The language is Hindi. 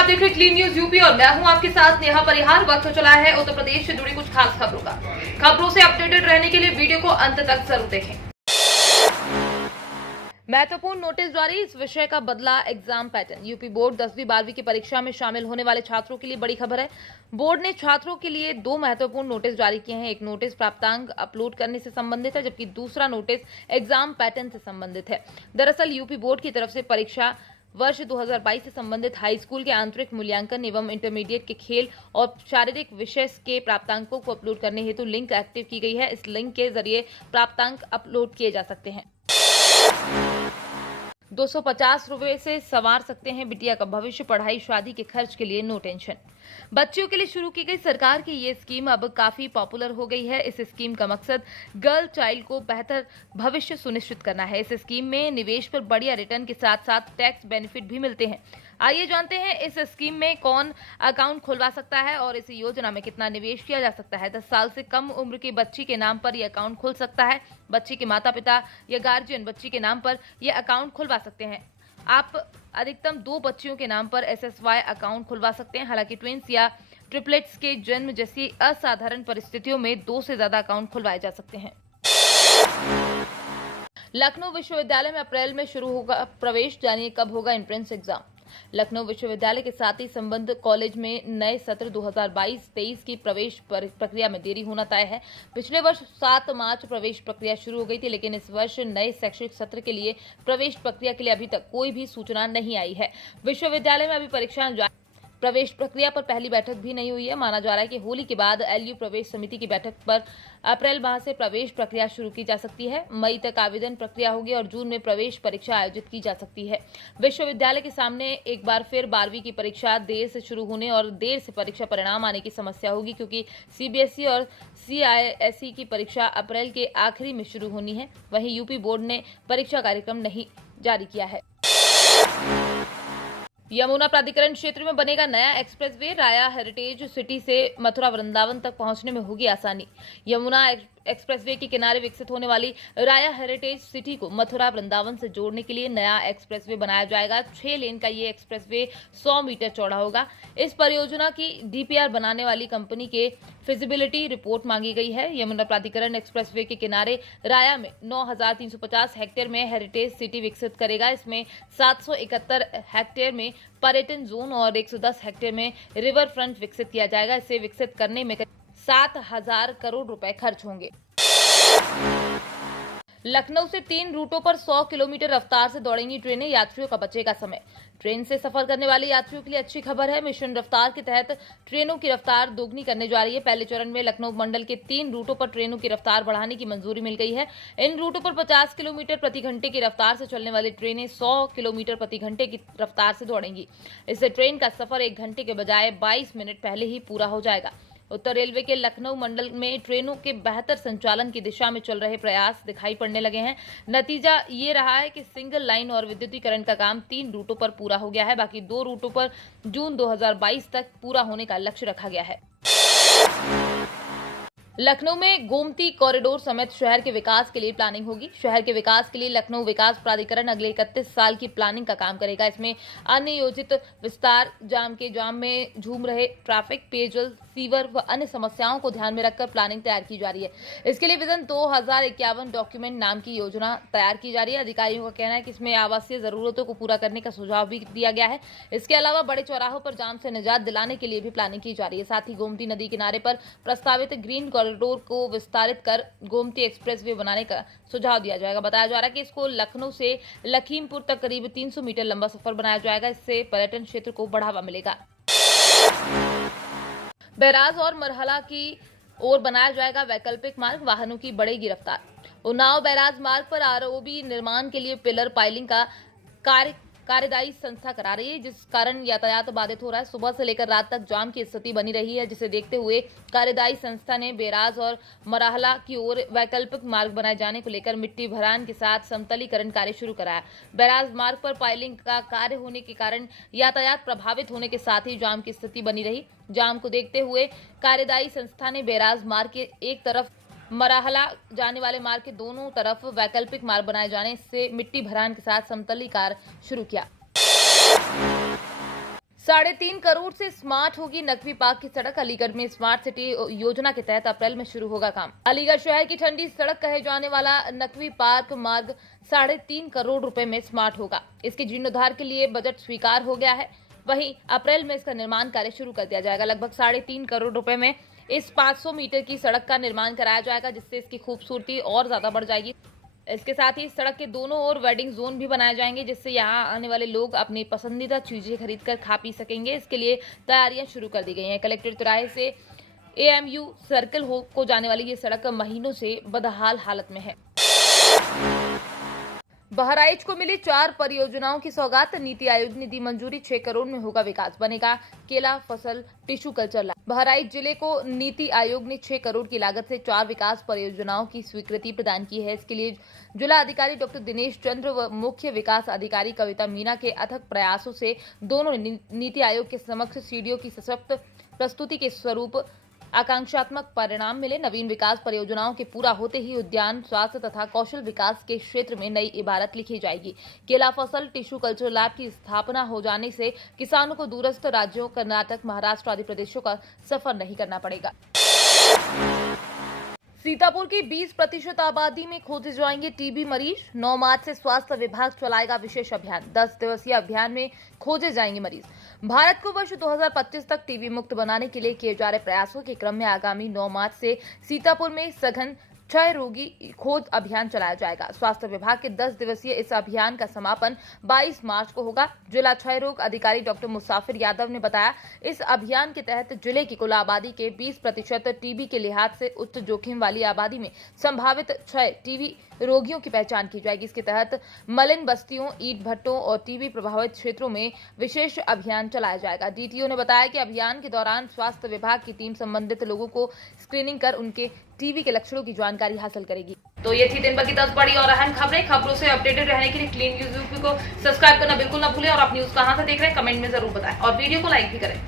आप देख रहे हैं क्लीन न्यूज यूपी और मैं हूं आपके साथ नेहा परिहार। वक्त चला है उत्तर प्रदेश से जुड़ी कुछ खास खबरों का। खबरों से अपडेटेड रहने के लिए वीडियो को अंत तक जरूर देखें। महत्वपूर्ण नोटिस जारी, इस विषय का बदला एग्जाम पैटर्न। यूपी बोर्ड 10वीं 12वीं की परीक्षा में शामिल होने वाले छात्रों के लिए बड़ी खबर है। बोर्ड ने छात्रों के लिए दो महत्वपूर्ण नोटिस जारी किए हैं। एक नोटिस प्राप्तांक अपलोड करने से संबंधित है, जबकि दूसरा नोटिस एग्जाम पैटर्न से संबंधित है। दरअसल यूपी बोर्ड की तरफ से परीक्षा वर्ष 2022 से संबंधित हाई स्कूल के आंतरिक मूल्यांकन एवं इंटरमीडिएट के खेल और शारीरिक विषय के प्राप्तांकों को अपलोड करने हेतु लिंक एक्टिव की गई है। इस लिंक के जरिए प्राप्तांक अपलोड किए जा सकते हैं। 250 रुपए से संवार सकते हैं बिटिया का भविष्य, पढ़ाई शादी के खर्च के लिए नो टेंशन। बच्चियों के लिए शुरू की गई सरकार की ये स्कीम अब काफी पॉपुलर हो गई है। इस स्कीम का मकसद गर्ल चाइल्ड को बेहतर भविष्य सुनिश्चित करना है। इस स्कीम में निवेश पर बढ़िया रिटर्न के साथ साथ टैक्स बेनिफिट भी मिलते हैं। आइए जानते हैं इस स्कीम में कौन अकाउंट खुलवा सकता है और इस योजना में कितना निवेश किया जा सकता है। 10 साल से कम उम्र की बच्ची के नाम पर यह अकाउंट खुल सकता है। बच्ची के माता पिता या गार्जियन बच्ची के नाम पर यह अकाउंट खुलवा सकते हैं। आप अधिकतम 2 बच्चियों के नाम पर SSY अकाउंट खुलवा सकते हैं। हालांकि ट्विंस या ट्रिपलेट्स के जन्म जैसी असाधारण परिस्थितियों में 2 से ज्यादा अकाउंट खुलवाए जा सकते हैं। लखनऊ विश्वविद्यालय में अप्रैल में शुरू होगा प्रवेश, जानिए कब होगा एंट्रेंस एग्जाम। लखनऊ विश्वविद्यालय के साथ ही संबद्ध कॉलेज में नए सत्र 2022-23 की प्रवेश प्रक्रिया में देरी होना तय है। पिछले वर्ष 7 मार्च प्रवेश प्रक्रिया शुरू हो गई थी, लेकिन इस वर्ष नए शैक्षणिक सत्र के लिए प्रवेश प्रक्रिया के लिए अभी तक कोई भी सूचना नहीं आई है। विश्वविद्यालय में अभी परीक्षाएं प्रवेश प्रक्रिया पर पहली बैठक भी नहीं हुई है। माना जा रहा है कि होली के बाद LU प्रवेश समिति की बैठक पर अप्रैल माह से प्रवेश प्रक्रिया शुरू की जा सकती है। मई तक आवेदन प्रक्रिया होगी और जून में प्रवेश परीक्षा आयोजित की जा सकती है। विश्वविद्यालय के सामने एक बार फिर 12वीं की परीक्षा देर से शुरू होने और देर से परीक्षा परिणाम आने की समस्या होगी, क्योंकि CBSE और CISE की परीक्षा अप्रैल के आखिरी में शुरू होनी है। वहीं यूपी बोर्ड ने परीक्षा कार्यक्रम नहीं जारी किया है। यमुना प्राधिकरण क्षेत्र में बनेगा नया एक्सप्रेसवे, राया हेरिटेज सिटी से मथुरा वृंदावन तक पहुंचने में होगी आसानी। यमुना एक्सप्रेसवे के किनारे विकसित होने वाली राया हेरिटेज सिटी को मथुरा वृंदावन से जोड़ने के लिए नया एक्सप्रेसवे बनाया जाएगा। 6 लेन का ये एक्सप्रेसवे 100 मीटर चौड़ा होगा। इस परियोजना की DPR बनाने वाली कंपनी के फिजिबिलिटी रिपोर्ट मांगी गई है। यमुना प्राधिकरण एक्सप्रेसवे के किनारे राया में 9,350 हेक्टेयर में हेरिटेज सिटी विकसित करेगा। इसमें 771 हेक्टेयर में पर्यटन जोन और 110 हेक्टेयर में रिवर फ्रंट विकसित किया जाएगा। इसे विकसित करने में 7,000 करोड़ रुपए खर्च होंगे। लखनऊ से 3 रूटों पर 100 किलोमीटर रफ्तार से दौड़ेंगी ट्रेनें, यात्रियों का बचेगा समय। ट्रेन से सफर करने वाले यात्रियों के लिए अच्छी खबर है। मिशन रफ्तार के तहत ट्रेनों की रफ्तार दोगुनी करने जा रही है। पहले चरण में लखनऊ मंडल के 3 रूटों पर ट्रेनों की रफ्तार बढ़ाने की मंजूरी मिल गई है। इन रूटों पर 50 किलोमीटर प्रति घंटे की रफ्तार से चलने वाली ट्रेनें 100 किलोमीटर प्रति घंटे की रफ्तार से दौड़ेंगी। इससे ट्रेन का सफर 1 घंटे के बजाय 22 मिनट पहले ही पूरा हो जाएगा। उत्तर रेलवे के लखनऊ मंडल में ट्रेनों के बेहतर संचालन की दिशा में चल रहे प्रयास दिखाई पड़ने लगे हैं। नतीजा ये रहा है कि सिंगल लाइन और विद्युतीकरण का काम 3 रूटों पर पूरा हो गया है। बाकी 2 रूटों पर जून 2022 तक पूरा होने का लक्ष्य रखा गया है। लखनऊ में गोमती कॉरिडोर समेत शहर के विकास के लिए प्लानिंग होगी। शहर के विकास के लिए लखनऊ विकास प्राधिकरण अगले 31 साल की प्लानिंग का काम करेगा। इसमें अन्य योजित विस्तार, जाम में झूम रहे ट्रैफिक, पेयजल, सीवर व अन्य समस्याओं को ध्यान में रखकर प्लानिंग तैयार की जा रही है। इसके लिए विजन 2051 डॉक्यूमेंट नाम की योजना तैयार की जा रही है। अधिकारियों का कहना है कि इसमें आवासीय जरूरतों को पूरा करने का सुझाव भी दिया गया है। इसके अलावा बड़े चौराहों पर जाम से निजात दिलाने के लिए भी प्लानिंग की जा रही है। साथ ही गोमती नदी किनारे पर प्रस्तावित ग्रीन कॉरिडोर को विस्तारित कर गोमती एक्सप्रेसवे बनाने का सुझाव दिया जाएगा। बताया जा रहा है कि इसको लखनऊ से लखीमपुर तक करीब 300 मीटर लंबा सफर बनाया जाएगा। इससे पर्यटन क्षेत्र को बढ़ावा मिलेगा। बैराज और मरहला की ओर बनाया जाएगा वैकल्पिक मार्ग, वाहनों की बढ़ेगी रफ्तार। उन्नाव बैराज मार्ग पर ROB निर्माण के लिए पिलर पाइलिंग का कार्यदायी संस्था करा रही है, जिस कारण यातायात बाधित हो रहा है। सुबह से लेकर रात तक जाम की स्थिति बनी रही है, जिसे देखते हुए कार्यदायी संस्था ने बैराज और मराहला की ओर वैकल्पिक मार्ग बनाए जाने को लेकर मिट्टी भरान के साथ समतलीकरण कार्य शुरू कराया। बैराज मार्ग पर पाइलिंग का कार्य होने के कारण यातायात प्रभावित होने के साथ ही जाम की स्थिति बनी रही। जाम को देखते हुए कार्यदायी संस्था ने बैराज मार्ग के एक तरफ मराहला जाने वाले मार्ग के दोनों तरफ वैकल्पिक मार्ग बनाए जाने से मिट्टी भरान के साथ समतलीकरण शुरू किया। 3.5 करोड़ से स्मार्ट होगी नकवी पार्क की सड़क। अलीगढ़ में स्मार्ट सिटी योजना के तहत अप्रैल में शुरू होगा काम। अलीगढ़ शहर की ठंडी सड़क कहे जाने वाला नकवी पार्क मार्ग 3.5 करोड़ रुपए में स्मार्ट होगा। इसके जीर्णोद्धार के लिए बजट स्वीकार हो गया है। वहीं अप्रैल में इसका निर्माण कार्य शुरू कर दिया जाएगा। लगभग 3.5 करोड़ रुपए में इस 500 मीटर की सड़क का निर्माण कराया जाएगा, जिससे इसकी खूबसूरती और ज्यादा बढ़ जाएगी। इसके साथ ही सड़क के दोनों ओर वेडिंग जोन भी बनाए जाएंगे, जिससे यहां आने वाले लोग अपनी पसंदीदा चीजें खरीदकर खा पी सकेंगे। इसके लिए तैयारियां शुरू कर दी गई हैं। कलेक्ट्रेट चौराहे से AMU सर्कल को जाने वाली ये सड़क महीनों से बदहाल हालत में है। बहराइच को मिली 4 परियोजनाओं की सौगात। नीति आयोग ने दी मंजूरी। 6 करोड़ में होगा विकास। बनेगा केला फसल टिश्यू कल्चर लैब। बहराइच जिले को नीति आयोग ने 6 करोड़ की लागत से 4 विकास परियोजनाओं की स्वीकृति प्रदान की है। इसके लिए जिला अधिकारी डॉक्टर दिनेश चंद्र व मुख्य विकास अधिकारी कविता मीना के अथक प्रयासों से दोनों ने नीति आयोग के समक्ष सीडीओ की सशक्त प्रस्तुति के स्वरूप आकांक्षात्मक परिणाम मिले। नवीन विकास परियोजनाओं के पूरा होते ही उद्यान, स्वास्थ्य तथा कौशल विकास के क्षेत्र में नई इबारत लिखी जाएगी। केला फसल टिश्यू कल्चर लैब की स्थापना हो जाने से किसानों को दूरस्थ राज्यों कर्नाटक, महाराष्ट्र आदि प्रदेशों का सफर नहीं करना पड़ेगा। सीतापुर की 20% आबादी में खोजे जाएंगे टीबी मरीज। 9 मार्च से स्वास्थ्य विभाग चलाएगा विशेष अभियान। 10 दिवसीय अभियान में खोजे जाएंगे मरीज। भारत को वर्ष 2025 तक टीबी मुक्त बनाने के लिए किए जा रहे प्रयासों के क्रम में आगामी 9 मार्च से सीतापुर में सघन क्षय रोगी खोज अभियान चलाया जाएगा। स्वास्थ्य विभाग के 10 दिवसीय इस अभियान का समापन 22 मार्च को होगा। जिला क्षय रोग अधिकारी डॉक्टर मुसाफिर यादव ने बताया, इस अभियान के तहत जिले की कुल आबादी के 20% टीबी के लिहाज से उच्च जोखिम वाली आबादी में संभावित क्षय टीबी रोगियों की पहचान की जाएगी। इसके तहत मलिन बस्तियों, ईंट भट्टों और टीबी प्रभावित क्षेत्रों में विशेष अभियान चलाया जाएगा। डीटीओ ने बताया कि अभियान के दौरान स्वास्थ्य विभाग की टीम संबंधित लोगों को स्क्रीनिंग कर उनके टीबी के लक्षणों की जानकारी हासिल करेगी। तो ये थी दिन भर की 10 बड़ी और अहम खबरें। खबरों से अपडेटेड रहने के लिए क्लीन न्यूज यूट्यूब को सब्सक्राइब करना बिल्कुल ना भूलें और आप न्यूज कहां से देख रहे हैं कमेंट में जरूर बताएं और वीडियो को लाइक भी करें।